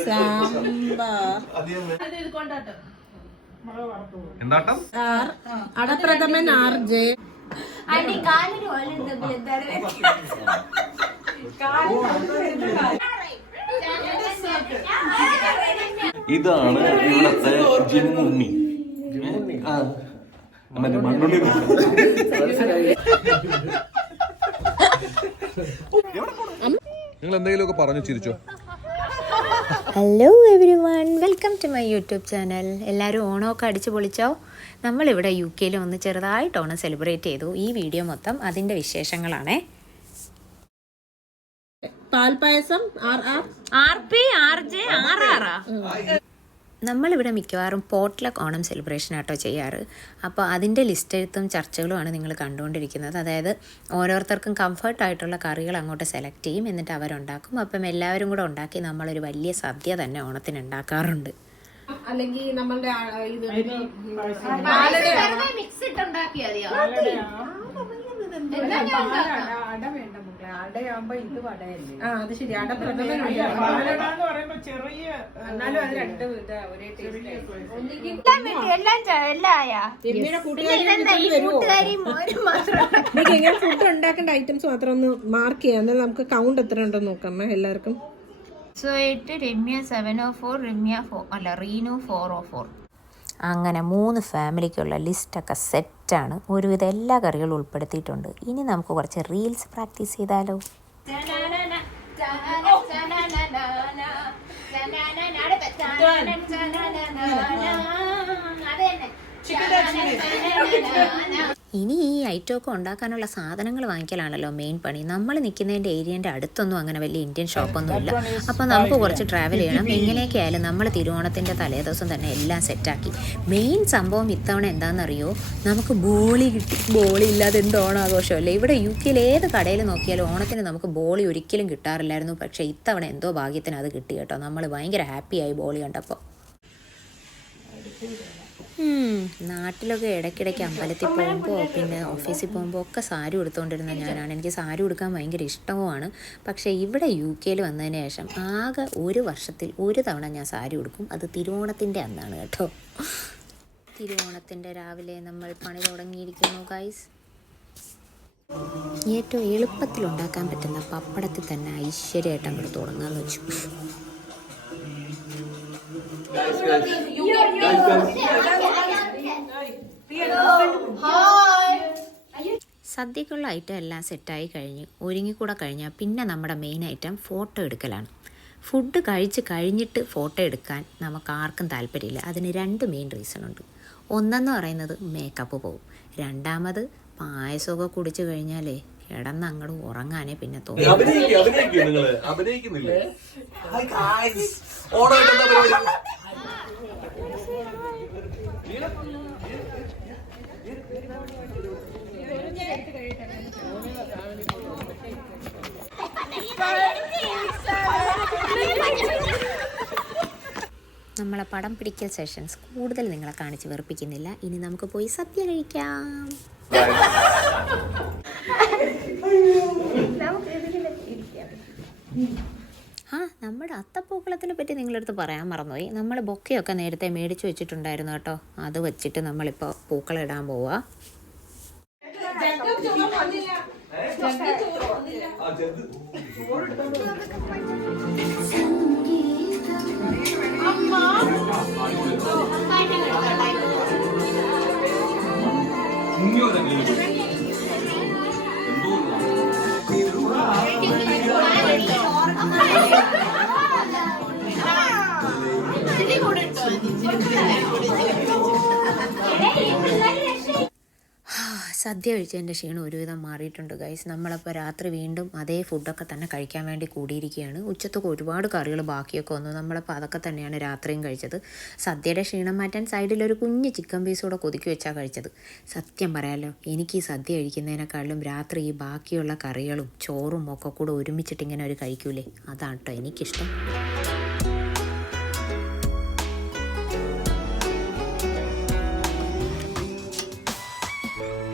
സാമ്പാർ എന്താട്ടം? ആർ adapradhaman R J ഇതാണ് ഇവിടത്തെ ജിമ്മുണ്ണി. മറ്റേ മണ്ണുണ്ണി നിങ്ങൾ എന്തെങ്കിലുമൊക്കെ പറഞ്ഞു ചിരിച്ചോ? Hello everyone welcome to my YouTube channel എല്ലാവരും ഓണമൊക്കെ അടിച്ച് പൊളിച്ചോ? നമ്മളിവിടെ യു കെയിൽ ഒന്ന് ചെറുതായിട്ട് ഓണം സെലിബ്രേറ്റ് ചെയ്തു. ഈ വീഡിയോ മൊത്തം അതിന്റെ വിശേഷങ്ങളാണേ. പാൽപായസം R R? R P R J R ആറാ നമ്മളിവിടെ മിക്കവാറും പോട്ട്ലക്ക് ഓണം സെലിബ്രേഷൻ ആട്ടോ ചെയ്യാറ്. അപ്പോൾ അതിന്റെ ലിസ്റ്റ് എഴുത്തും ചർച്ചകളുമാണ് നിങ്ങൾ കണ്ടുകൊണ്ടിരിക്കുന്നത്. അതായത് ഓരോരുത്തർക്കും കംഫർട്ട് ആയിട്ടുള്ള കറികൾ അങ്ങോട്ട് സെലക്ട് ചെയ്യും എന്നിട്ട് അവരുണ്ടാക്കും. അപ്പം എല്ലാവരും കൂടെ ഉണ്ടാക്കി നമ്മളൊരു വലിയ സദ്യ തന്നെ ഓണത്തിന് ഉണ്ടാക്കാറുണ്ട്. അല്ലെങ്കിൽ നമ്മളുടെ ഇത് മിക്സ് ഉണ്ടാക്കിയാൽ അട വേണ്ട മക്കളെ അടയാകുമ്പോ ഇത് വടയല്ലേ ആ അത് ശരി. പാലടാന്ന് പറയുമ്പോ ചെറിയ എന്നാലും അത് രണ്ട് ഇതാ ഒരേ ടേസ്റ്റ് രമ്യയുടെ കൂട്ടുകാരി ഇങ്ങനെ ഫുഡ് ഉണ്ടാക്കേണ്ട ഐറ്റംസ് മാത്രം ഒന്ന് മാർക്ക് ചെയ്യാം. എന്നാൽ നമുക്ക് കൗണ്ട് എത്ര ഉണ്ടെന്ന് നോക്കാം എല്ലാവർക്കും. സോ എട്ട് Ramya seven oh four Ramya four അല്ല റീനു ഫോർ ഓ ഫോർ അങ്ങനെ മൂന്ന് ഫാമിലിക്കുള്ള ലിസ്റ്റൊക്കെ സെറ്റാണ് ഒരുവിധം എല്ലാ കറികളും ഉൾപ്പെടുത്തിയിട്ടുണ്ട് ഇനി നമുക്ക് കുറച്ച് റീൽസ് പ്രാക്ടീസ് ചെയ്താലോ ഇനി ഈ ഐറ്റമൊക്കെ ഉണ്ടാക്കാനുള്ള സാധനങ്ങൾ വാങ്ങിക്കലാണല്ലോ മെയിൻ പണി. നമ്മൾ നിൽക്കുന്നതിന്റെ ഏരിയന്റെ അടുത്തൊന്നും അങ്ങനെ വലിയ ഇന്ത്യൻ ഷോപ്പൊന്നും ഇല്ല. അപ്പോൾ നമുക്ക് കുറച്ച് ട്രാവൽ ചെയ്യണം. എങ്ങനെയൊക്കെ ആയാലും നമ്മൾ തിരുവോണത്തിന്റെ തലേദിവസം തന്നെ എല്ലാം സെറ്റാക്കി മെയിൻ സംഭവം ഇത്തവണ എന്താണെന്നറിയോ? നമുക്ക് ബോളി കിട്ടി. ബോളി ഇല്ലാതെ എന്ത് ഓണാഘോഷമല്ലേ? ഇവിടെ യു കെയിൽ ഏത് കടയിൽ നോക്കിയാലും ഓണത്തിന് നമുക്ക് ബോളി ഒരിക്കലും കിട്ടാറില്ലായിരുന്നു. പക്ഷേ ഇത്തവണ എന്തോ ഭാഗ്യത്തിന് അത് കിട്ടി കേട്ടോ. നമ്മൾ ഭയങ്കര ഹാപ്പിയായി ബോളി കണ്ടപ്പോൾ. നാട്ടിലൊക്കെ ഇടയ്ക്കിടയ്ക്ക് അമ്പലത്തിൽ പോകുമ്പോൾ പിന്നെ ഓഫീസിൽ പോകുമ്പോൾ ഒക്കെ സാരി ഉടുത്തുകൊണ്ടിരുന്ന ഞാനാണ്. എനിക്ക് സാരി ഉടുക്കാൻ ഭയങ്കര ഇഷ്ടവുമാണ്. പക്ഷേ ഇവിടെ യു കെയിൽ വന്നതിന് ശേഷം ആകെ ഒരു വർഷത്തിൽ ഒരു തവണ ഞാൻ സാരി ഉടുക്കും. അത് തിരുവോണത്തിന്റെ അന്നാണ് കേട്ടോ. തിരുവോണത്തിന്റെ രാവിലെ നമ്മൾ പണി തുടങ്ങിയിരിക്കുന്നു ഗൈസ് ഏറ്റവും എളുപ്പത്തിൽ ഉണ്ടാക്കാൻ പറ്റുന്ന പപ്പടത്തിൽ തന്നെ ഐശ്വര്യമായിട്ട് അങ്ങോട്ട് തുടങ്ങാമെന്ന് വെച്ചു. സദ്യക്കുള്ള ഐറ്റം എല്ലാം സെറ്റായി കഴിഞ്ഞ് ഒരുങ്ങിക്കൂടെ കഴിഞ്ഞാൽ പിന്നെ നമ്മുടെ മെയിൻ ഐറ്റം ഫോട്ടോ എടുക്കലാണ്. ഫുഡ് കഴിച്ച് കഴിഞ്ഞിട്ട് ഫോട്ടോ എടുക്കാൻ നമുക്ക് ആർക്കും താല്പര്യമില്ല. അതിന് രണ്ട് മെയിൻ റീസൺ ഉണ്ട്. ഒന്നെന്ന് പറയുന്നത് മേക്കപ്പ് പോകും രണ്ടാമത് പായസമൊക്കെ കുടിച്ചു കഴിഞ്ഞാലേ കിടന്ന് അങ്ങോട്ട് ഉറങ്ങാനേ പിന്നെ തോന്നും. നമ്മളെ പടം പിടിക്കൽ സെഷൻസ് കൂടുതൽ നിങ്ങളെ കാണിച്ച് വെറുപ്പിക്കുന്നില്ല. ഇനി നമുക്ക് പോയി സദ്യ കഴിക്കാം ആ നമ്മുടെ അത്തപ്പൂക്കളത്തിനെ പറ്റി നിങ്ങളടുത്ത് പറയാൻ മറന്നുപോയി. നമ്മൾ ബൊക്കെയൊക്കെ നേരത്തെ മേടിച്ചു വെച്ചിട്ടുണ്ടായിരുന്നു കേട്ടോ. അത് വെച്ചിട്ട് നമ്മളിപ്പോൾ പൂക്കളം ഇടാൻ പോവാ സദ്യ കഴിച്ചതിന്റെ ക്ഷീണം ഒരുവിധം മാറിയിട്ടുണ്ട് ഗൈസ് നമ്മളപ്പോൾ രാത്രി വീണ്ടും അതേ ഫുഡൊക്കെ തന്നെ കഴിക്കാൻ വേണ്ടി കൂടിയിരിക്കുകയാണ്. ഉച്ചത്തൊക്കെ ഒരുപാട് കറികൾ ബാക്കിയൊക്കെ വന്നു. നമ്മളപ്പോൾ അതൊക്കെ തന്നെയാണ് രാത്രിയും കഴിച്ചത്. സദ്യയുടെ ക്ഷീണം മാറ്റാൻ സൈഡിലൊരു കുഞ്ഞ് ചിക്കൻ പീസ് കൂടെ കൊതുക്കി വെച്ചാൽ കഴിച്ചത്. സത്യം പറയാലോ എനിക്ക് ഈ സദ്യ കഴിക്കുന്നതിനേക്കാളും രാത്രി ഈ ബാക്കിയുള്ള കറികളും ചോറും ഒക്കെ കൂടെ ഒരുമിച്ചിട്ട് ഇങ്ങനെ ഒരു കഴിക്കൂലേ? അതാണ് കേട്ടോ എനിക്കിഷ്ടം.